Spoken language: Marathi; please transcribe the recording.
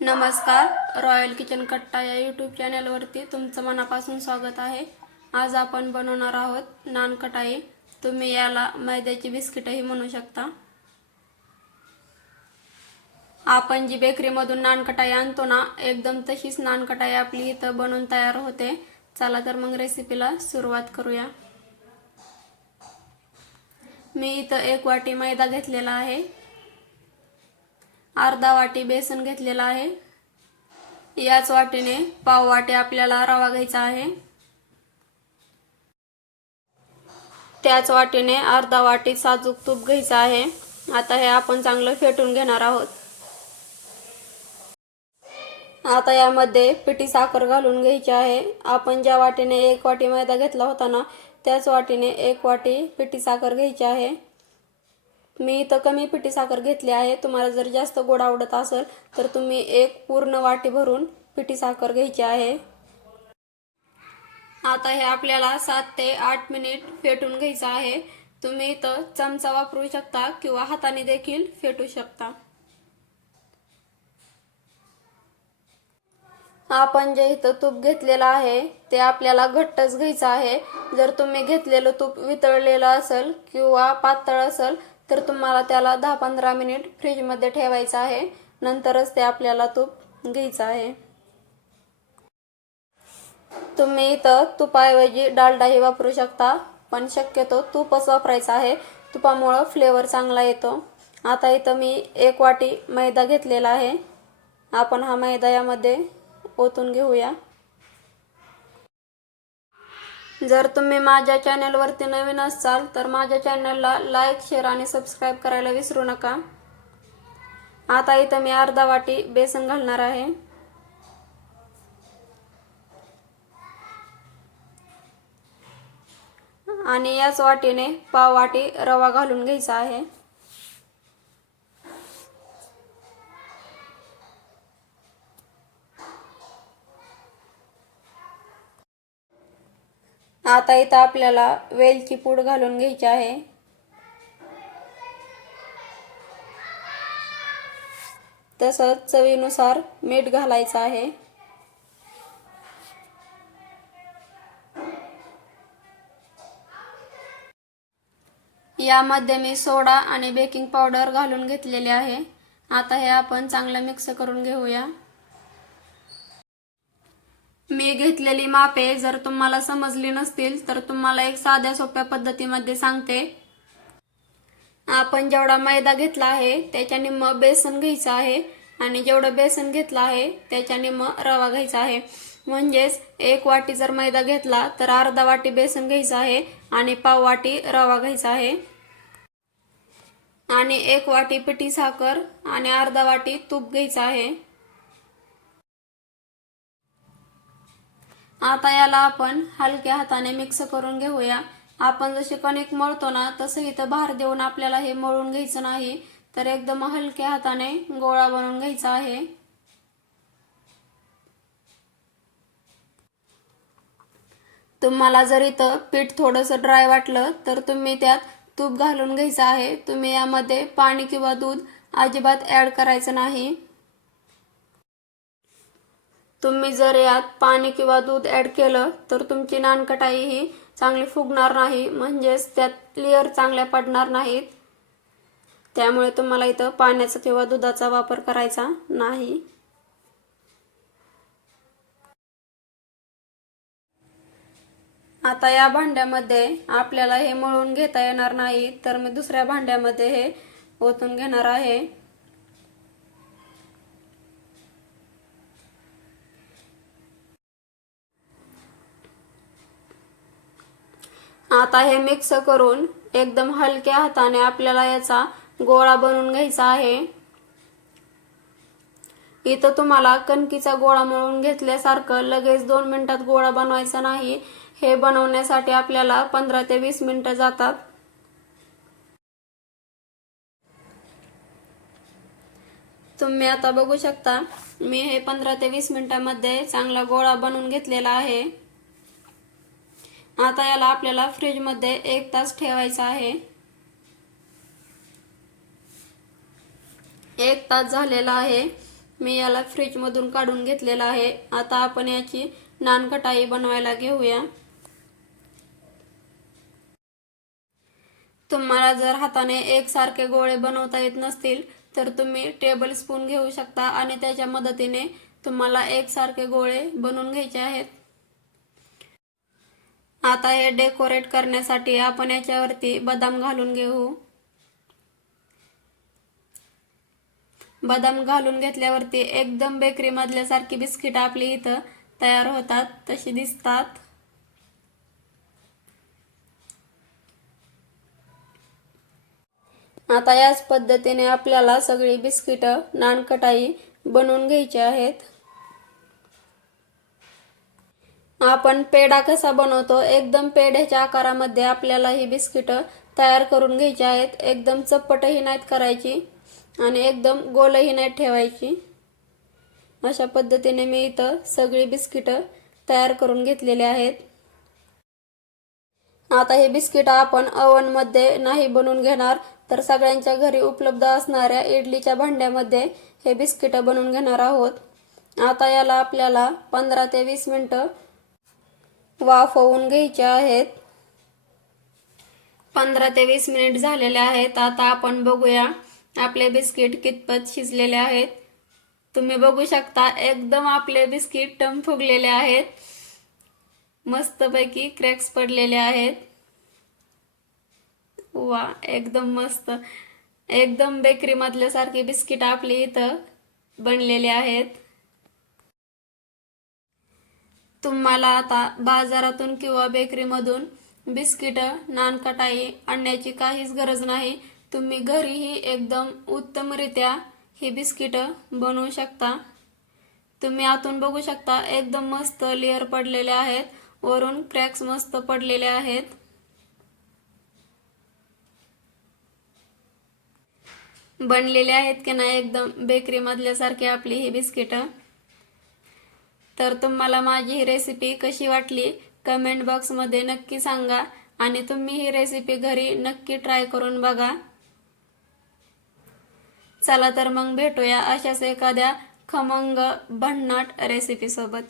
नमस्कार रॉयल किचन कट्टा या यूट्यूब चॅनलवरती तुमचं मनापासून स्वागत आहे. आज आपण बनवणार आहोत नान कटाई तुम्ही याला मैद्याची बिस्किटही म्हणू शकता. आपण जी बेकरीमधून नानकटाई आणतो ना एकदम तशीच नानकटाई आपली इथं बनवून तयार होते. चला तर मग रेसिपीला सुरुवात करूया. मी इथं एक वाटी मैदा घेतलेला आहे. अर्धा वाटी बेसन घेतलेला आहे. याच वाटीने पाव वाटी आपल्याला रवा घ्यायचा आहे. त्याच वाटीने अर्धा वाटी साजूक तूप घ्यायचं आहे. आता हे आपण चांगलं फेटून घेणार आहोत. आता यामध्ये पिठी साखर घालून घ्यायची आहे. आपण ज्या वाटीने एक वाटी मैदा घेतला होता ना त्याच वाटीने एक वाटी पिठी साखर घ्यायची आहे. मी इथं कमी पिठी साखर घेतली आहे. तुम्हाला जर जास्त गोड आवडत असेल तर तुम्ही एक पूर्ण वाटी भरून पिठी साखर घ्यायची आहे. आता हे आपल्याला सात ते आठ मिनिट फेटून घ्यायचं आहे. तुम्ही इथं चमचा वापरू शकता किंवा हाताने देखील फेटू शकता. आपण जे इथं तूप घेतलेलं आहे ते आपल्याला घट्टच घ्यायचं आहे. जर तुम्ही घेतलेलं तूप वितळलेलं असेल किंवा पातळ असेल तर तुम्हाला त्याला दहा पंधरा मिनिट फ्रीजमध्ये ठेवायचं आहे. नंतरच ते आपल्याला तूप घ्यायचं आहे. तुम्ही इथं तुपाऐवजी डालडाही वापरू शकता पण शक्यतो तूपच वापरायचं आहे. तुपामुळं फ्लेवर चांगला येतो. आता इथं मी एक वाटी मैदा घेतलेला आहे. आपण हा मैदा यामध्ये ओतून घेऊया. जर तुम्ही माझ्या चॅनलवरती नवीन असाल तर माझ्या चॅनलला लाईक शेअर आणि सबस्क्राईब करायला विसरू नका. आता इथं मी अर्धा वाटी बेसन घालणार आहे. आणि याच वाटीने पाव वाटी रवा घालून घ्यायचा आहे. आता इथं आपल्याला वेलची पूड घालून घ्यायची आहे. तसंच चवीनुसार मीठ घालायचं आहे. यामध्ये मी सोडा आणि बेकिंग पावडर घालून घेतलेले आहे. आता हे आपण चांगलं मिक्स करून घेऊया. मी घेतलेली मापे जर तुम्हाला समजली नसतील तर तुम्हाला एक साध्या सोप्या पद्धतीमध्ये सांगते. आपण जेवढा मैदा घेतला आहे त्याच्या निम्म बेसन घ्यायचं आहे आणि जेवढं बेसन घेतलं आहे त्याच्या निम्म रवा घ्यायचा आहे. म्हणजेच एक वाटी जर मैदा घेतला तर अर्धा वाटी बेसन घ्यायचं आहे आणि पाव वाटी रवा घ्यायचा आहे. आणि एक वाटी पिठी साखर आणि अर्धा वाटी तूप घ्यायचं आहे. आता याला आपण हलक्या हाताने मिक्स करून घेऊया. आपण जसे कणिक मळतो ना तसं इथं भार देऊन आपल्याला हे मळून घ्यायचं नाही. तर एकदम हलक्या हाताने गोळा बनवून घ्यायचा आहे. तुम्हाला जर इथं पीठ थोडंसं ड्राय वाटलं तर तुम्ही त्यात तूप घालून घ्यायचं आहे. तुम्ही यामध्ये पाणी किंवा दूध अजिबात ॲड करायचं नाही. तुम्ही जर यात पाणी किंवा दूध ऍड केलं तर तुमची नानकटाई ही चांगली फुगणार नाही म्हणजेच त्यात लेअर चांगल्या पडणार नाहीत. त्यामुळे तुम्हाला इथं पाण्याचा किंवा दुधाचा वापर करायचा नाही. आता या भांड्यामध्ये आपल्याला हे मळून घेता येणार नाही तर मी दुसऱ्या भांड्यामध्ये हे ओतून घेणार आहे. आता हे मिक्स करून एकदम हलक्या हाताने आपल्याला याचा गोळा बनवून घ्यायचा आहे. इथं तुम्हाला कणकीचा गोळा मळून घेतल्यासारखं लगेच दोन मिनिटात गोळा बनवायचा नाही. हे बनवण्यासाठी आपल्याला पंधरा ते वीस मिनिटं जातात. तुम्ही आता बघू शकता मी हे पंधरा ते वीस मिनिटांमध्ये चांगला गोळा बनवून घेतलेला आहे. आता याला आपल्याला फ्रीजमध्ये एक तास ठेवायचा आहे. एक तास झालेला आहे. मी याला फ्रीजमधून काढून घेतलेला आहे. आता आपण याची नानकटाई बनवायला घेऊया. तुम्हाला जर हाताने एकसारखे गोळे बनवता येत नसतील तर तुम्ही टेबल स्पून घेऊ शकता आणि त्याच्या मदतीने तुम्हाला एकसारखे गोळे बनवून घ्यायचे आहेत. आता हे डेकोरेट करण्यासाठी आपण याच्यावरती बदाम घालून घेऊ. बदाम घालून घेतल्यावरती एकदम बेकरी मधल्यासारखी बिस्किट आपली इथं तयार होतात तशी दिसतात. आता याच पद्धतीने आपल्याला सगळी बिस्किट नानकटाई बनवून घ्यायची आहेत. आपण पेढा कसा बनवतो एकदम पेढ्याच्या आकारामध्ये आपल्याला ही बिस्किटं तयार करून घ्यायची आहेत. एकदम चप्पटही नाहीत करायची आणि एकदम गोलही नाही ठेवायची. अशा पद्धतीने मी इथं सगळी बिस्किट तयार करून घेतलेली आहेत. आता हे बिस्किट आपण मध्ये नाही बनवून घेणार तर सगळ्यांच्या घरी उपलब्ध असणाऱ्या इडलीच्या भांड्यामध्ये हे बिस्किट बनवून घेणार आहोत. आता याला आपल्याला पंधरा ते वीस मिनटं वाफवून घ्यायचे आहेत. पंधरा ते वीस मिनिट झालेले आहेत. आता आपण बघूया आपले बिस्किट कितपत शिजलेले आहेत. तुम्ही बघू शकता एकदम आपले बिस्किट टम फुगलेले आहेत. मस्तपैकी क्रॅक्स पडलेले आहेत. वा एकदम मस्त. एकदम बेकरीमधल्यासारखी बिस्किट आपली इथं बनलेली आहेत. तुम्हाला आता बाजारातून किंवा बेकरीमधून बिस्किटं नानकटाई आणण्याची काहीच गरज नाही. तुम्ही घरीही एकदम उत्तमरित्या ही बिस्किटं बनवू शकता. तुम्ही आतून बघू शकता एकदम मस्त लेअर पडलेले आहेत. वरून क्रॅक्स मस्त पडलेले आहेत. बनलेले आहेत की नाही एकदम बेकरीमधल्यासारखी आपली ही बिस्किटं. तर तुम्हाला माझी ही रेसिपी कशी वाटली कमेंट बॉक्समध्ये नक्की सांगा आणि तुम्ही ही रेसिपी घरी नक्की ट्राय करून बघा. चला तर मग भेटूया अशाच एखाद्या खमंग भन्नाट रेसिपीसोबत